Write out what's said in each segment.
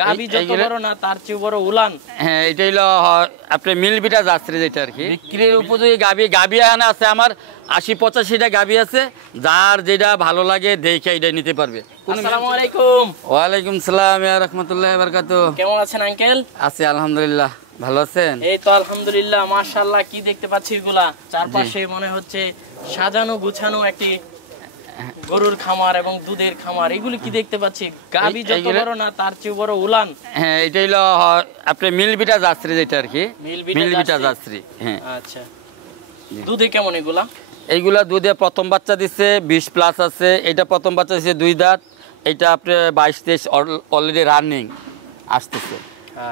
গাবি যত বড় না তার চেয়ে বড় উলান। হ্যাঁ, এটা হলো আপনার মিলবিটা যাত্রী যেটা আর কি বিক্রির উপযোগী গাবি। গাবি এখানে আছে আমার ৮০-৮৫টা গাবি আছে, যার যেটা ভালো লাগে দেখে এটা নিতে পারবে। আসসালামু আলাইকুম। ওয়ালাইকুম সালাম ইয়া রাহমাতুল্লাহি ওয়া বারাকাতুহু। কেমন আছেন আঙ্কেল? আছি আলহামদুলিল্লাহ, ভালো আছেন? এই তো আলহামদুলিল্লাহ, মাশাআল্লাহ। কি দেখতে পাচ্ছি এগুলা? চারপাশে মনে হচ্ছে সাজানো গুছানো একটি গরুর খামার এবং দুধের খামার। এগুলো কি দেখতে পাচ্ছি? গাবি যত বড় না তার চেয়ে বড় উলান। হ্যাঁ, এটা হলো আপনার মিলবিটা যাত্রী যেটা আর কি মিলবিটা যাত্রী। হ্যাঁ, আচ্ছা। দুধে কেমন এগুলা? এইগুলা দুধে প্রথম বাচ্চা দিচ্ছে 20+ আছে। এটা প্রথম বাচ্চা দিচ্ছে 2 দাঁত। এটা আপনার 22-23 অলরেডি রানিং আসতেছে।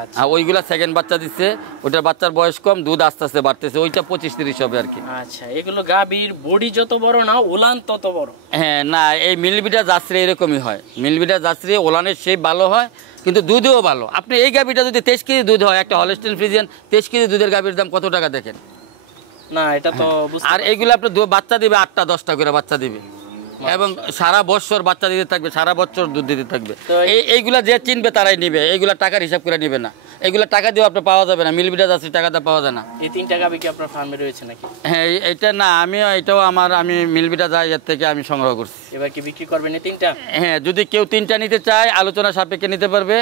আচ্ছা, ওইগুলা সেকেন্ড বাচ্চা দিচ্ছে, ওইটার বাচ্চার বয়স কম, দুধ আস্তে আস্তে বাড়তেছে, ওইটা 25-30 হবে আর কি। আচ্ছা, এগুলো গাবির বডি যত বড় না উলান তত বড়। হ্যাঁ, না এই মিলবিটা যাত্রী এরকমই হয়। মিলবিটা যাত্রী ওলানের শেপ ভালো হয়, কিন্তু দুধেও ভালো। আপনি এই গাবিটা যদি 23 কেজি দুধ হয়, একটা হলস্টেইন ফ্রিজিয়ান 23 কেজি দুধের গাবির দাম কত টাকা দেখেন না? এটা তো আর এইগুলো আপনি বাচ্চা দিবে 8টা-10টা করে বাচ্চা দিবে এবং সারা বছর বাচ্চা দিতে থাকবে, সারা বছর দুধ দিতে থাকবে। এইগুলা যে চিনবে তারাই নিবে, এইগুলা টাকার হিসাব করে নিবে না। এগুলা টাকা দিয়ে আপনি পাওয়া যাবে না, মিলবিটা যাচ্ছে টাকাটা পাওয়া যায় না। এই 3টা গাবি কি আপনার ফার্মে রয়েছে নাকি? হ্যাঁ, এটা না, এটাও আমি মিলবিটা যাই এর থেকে আমি সংগ্রহ করছি। এবার কি বিক্রি করবেন এই 3টা? হ্যাঁ, যদি কেউ 3টা নিতে চায় আলোচনা সাপেক্ষে নিতে পারবে,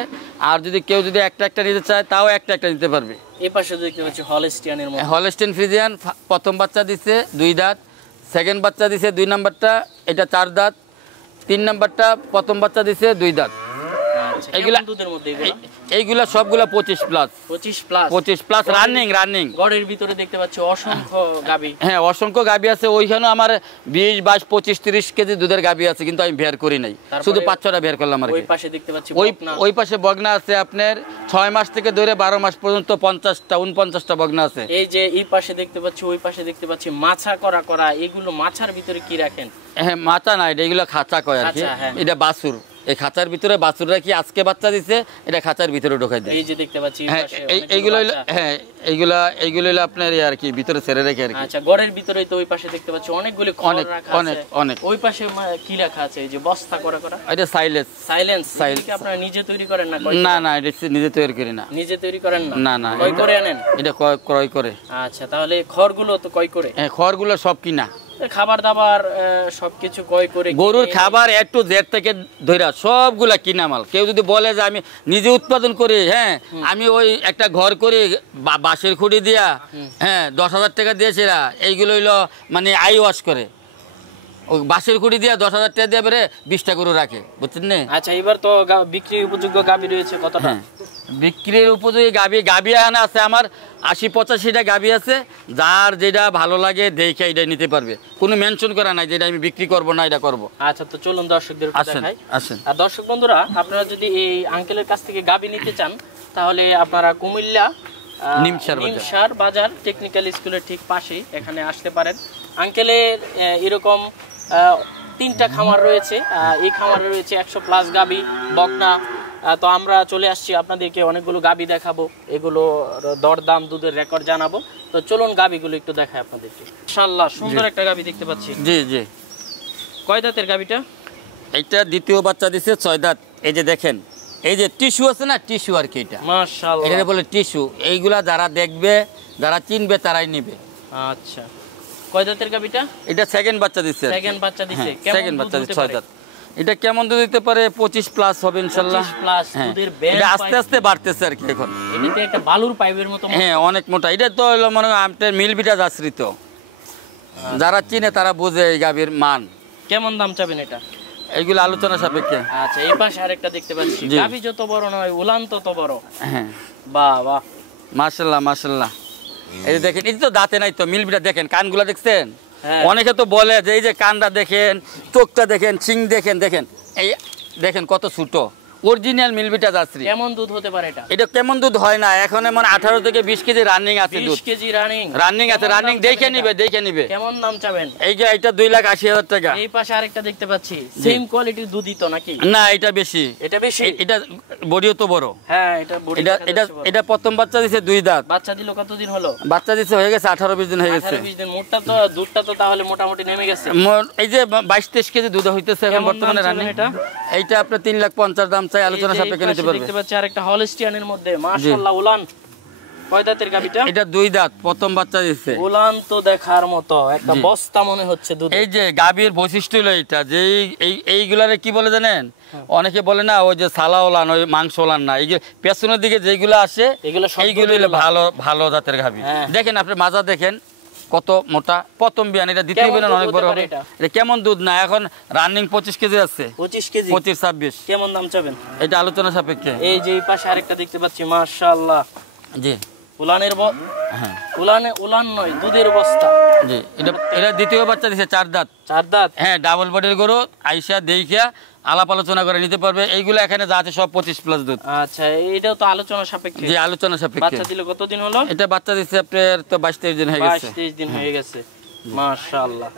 আর যদি কেউ যদি একটা নিতে চায় তাও একটা নিতে পারবে। এই পাশে দেখতে পাচ্ছি হলস্টিয়ানের মতো। হলস্টেইন ফ্রিজিয়ান প্রথম বাচ্চা দিছে 2 দাঁত, সেকেন্ড বাচ্চা দিছে 2 নাম্বারটা, এটা 4 দাঁত, 3 নাম্বারটা প্রথম বাচ্চা দিছে 2 দাঁত। এগুলা দুধের মধ্যে এইগুলা সবগুলা 25+ রানিং। গড়ের ভিতরে দেখতে পাচ্ছি অসংখ্য গাবি। হ্যাঁ, অসংখ্য গাবি আছে। ওইখানে আমার 20, 22, 25, 30 কেজি দুধের গাবি আছে, কিন্তু আমি বের করি নাই, শুধু 5-6টা বের করলাম আর কি। ওই পাশে দেখতে পাচ্ছি ওই পাশে বগনা আছে আপনার 6 মাস থেকে ধরে 12 মাস পর্যন্ত 50-49টা বগনা আছে। এই যে এই পাশে দেখতে পাচ্ছি, ওই পাশে দেখতে পাচ্ছি মাছা করা। এগুলো মাছার ভিতরে কি রাখেন? হ্যাঁ, মাথা না, এগুলো খাঁচা কয় আর কি। এটা বাছুর, এই খাঁচার ভিতরে বাছুর রাখি, আজকে বাচ্চা দিছে, এটা খাঁচার ভিতরে ঢোকাই দেয়। এই যে দেখতে পাচ্ছি এইগুলো হলো আপনার আর কি ভিতরে ছেড়ে রেখে আর কি। আচ্ছা, ঘরের ভিতরে তো ওই পাশে দেখতে পাচ্ছি অনেকগুলো খড় রাখা আছে। অনেক। ওই পাশে কি রাখা আছে? এই যে বস্তা করা। এটা সাইলেন্স কি আপনারা নিজে তৈরি করেন না? না, এটা নিজে তৈরি করি না। নিজে তৈরি করেন না? না, কয় করে আনেন? এটা ক্রয় করে। আচ্ছা, তাহলে খড়গুলো তো কয় করে? হ্যাঁ, খড়গুলো সব কিনা। খাবার দাবার সবকিছু ক্রয় করে, গরুর খাবার A to Z থেকে ধইরা সবগুলা কিনা মাল। কেউ যদি বলে যে আমি নিজে উৎপাদন করি, হ্যাঁ, আমি ওই একটা ঘর করে বাঁশের খুঁটি দিয়া, হ্যাঁ, 10,000 টাকা দিয়ে সেরা এইগুলো হইলো মানে আই ওয়াশ করে। ওই বাঁশের খুঁটি দিয়া 10,000 টাকা দিয়ে বেড়ে 20টা গরু রাখে, বুঝছেন না? আচ্ছা, এবার তো বিক্রির উপযোগ্য গাবি রয়েছে কতটা? বিক্রির উপযোগী গাবি এখানে আছে আমার 80-85টা গাবি আছে, যার যেটা ভালো লাগে দেখে এটা নিতে পারবে। কোনো মেনশন করা নাই যেটা আমি বিক্রি করব না, এটা করব। আচ্ছা, তো চলুন দর্শকদের দেখাই। আসেন। আর দর্শক বন্ধুরা, আপনারা যদি এই আঙ্কেলের কাছ থেকে গাবি নিতে চান, তাহলে আপনারা কুমিল্লা নিমসার বাজার টেকনিক্যাল স্কুলের ঠিক পাশেই এখানে আসতে পারেন। আঙ্কেলের এরকম 3টা খামার রয়েছে। এই খামারে রয়েছে 100+ গাবি বকনা। তো আমরা চলে আসছি, আপনাদেরকে অনেকগুলো গাবি দেখাবো, এগুলো দরদাম দুধের রেকর্ড জানাবো। তো চলুন গাবিগুলো একটু দেখাই আপনাদেরকে। মাশাআল্লাহ, সুন্দর একটা গাবি দেখতে পাচ্ছি। জি। কয় দাঁতের গাবিটা? এইটা দ্বিতীয় বাচ্চা দিছে 6 দাঁত। এই যে দেখেন, এই যে টিস্যু আছে না, টিস্যু আর কি, এটা মাশাআল্লাহ, এটা বলে টিস্যু। এইগুলা যারা দেখবে, যারা চিনবে তারাই নিবে। আচ্ছা, কয় দাঁতের গাবিটা? এটা সেকেন্ড বাচ্চা দিছে। সেকেন্ড বাচ্চা দিছে। সেকেন্ড বাচ্চা দিছে 6 দাঁত। এটা কেমন দুধ দিতে পারে? 25+ হবে ইনশাআল্লাহ। 25+ দুধের বেল এটা আস্তে আস্তে বাড়তেছে আর কি এখন। এটাতে একটা বালুর পাইপের মতো। হ্যাঁ, অনেক মোটা। এটা তো হলো মনে হয় আপনার মিলবিটা যাত্রিত, যারা চিনে তারা বোঝে এই গাবির মান। কেমন দাম চাবেন এটা? এইগুলো আলোচনা সাপেক্ষে। আচ্ছা, এই পাশে আরেকটা দেখতে পাচ্ছি। গাবি যত বড় নয় উলান তত বড়। হ্যাঁ, বাহ, মাশাআল্লাহ। এই যে দেখেন, এই তো দাঁতে নাই তো, মিলবিটা দেখেন, কানগুলা দেখছেন? অনেকে তো বলে যে এই যে কানটা দেখেন, চোখটা দেখেন, শিং দেখেন, এই দেখেন কত ছোট। অরিজিনাল মিলবিটা যাত্রী। কেমন দুধ হতে পারে এটা? এটা কেমন দুধ হয় না, এখন এমন 18 থেকে 20 কেজি রানিং আছে। 20 কেজি রানিং আছে। রানিং দেখে নিবে। কেমন দাম চাবেন? এই যে এটা 2,80,000 টাকা। এই পাশে আরেকটা দেখতে পাচ্ছি, সেম কোয়ালিটির দুধই তো নাকি? না, এটা বেশি। এটা বডিও তো বড়। হ্যাঁ, এটা বডি। এটা প্রথম বাচ্চা দিছে 2 দাঁত। বাচ্চা দিল কতদিন হলো? বাচ্চা দিছে হয়ে গেছে 18-20 দিন হয়ে গেছে। 18-20 দিন। দুধটা তো তাহলে মোটামুটি নেমে গেছে। এই যে 22-23 কেজি দুধ হইতেছে এখন বর্তমানে রানিং। এইটা আপনার 3,50,000 দাম চাই আলোচনা সাপেক্ষে নিতে পারবে। দেখতে পাচ্ছি আরেকটা হলস্টিয়ানের মধ্যে মাশাআল্লাহ উলান। কয় দাঁতের গাবিটা? এটা 2 দাঁত, প্রথম বাচ্চা দিচ্ছে। উলান তো দেখার মতো, একটা বস্তা মনে হচ্ছে দুধ। এই যে গাবির বৈশিষ্ট্য হলো এটা, যে এইগুলারে কি বলে জানেন, অনেকে বলে না ওই যে সালা ওলান, ওই মাংস ওলান না, এই যে পেছনের দিকে যেগুলো আসে এইগুলো হলো ভালো ভালো জাতের গাবি। দেখেন আপনি মাজা দেখেন কত মোটা, প্রথম বিয়ান, এটা দ্বিতীয় বিয়ান অনেক বড় হবে। এটা কেমন দুধ না, এখন রানিং 25 কেজি আছে। 25 কেজি, 25-26। কেমন দাম চাবেন? এটা আলোচনা সাপেক্ষে। এই যে এই পাশে আরেকটা দেখতে পাচ্ছি মাশাআল্লাহ। জি উলানের হ্যাঁ, উলান নয়, দুধের বস্তা। জি এটা দ্বিতীয় বাচ্চা দিছে, 4 দাঁত। 4 দাঁত, হ্যাঁ, ডাবল বডির গরু। আইসা দেখিয়া আলাপ আলোচনা করে নিতে পারবে। এইগুলো এখানে যা আছে সব 25+ দুধ। আচ্ছা, এটাও তো আলোচনা সাপেক্ষে। জি আলোচনা সাপেক্ষে। বাচ্চা দিলে কতদিন হলো? এটা বাচ্চা দিচ্ছে আপনার তো 22-23 দিন হয়ে গেছে। 22-23 দিন হয়ে গেছে। মাশাআল্লাহ।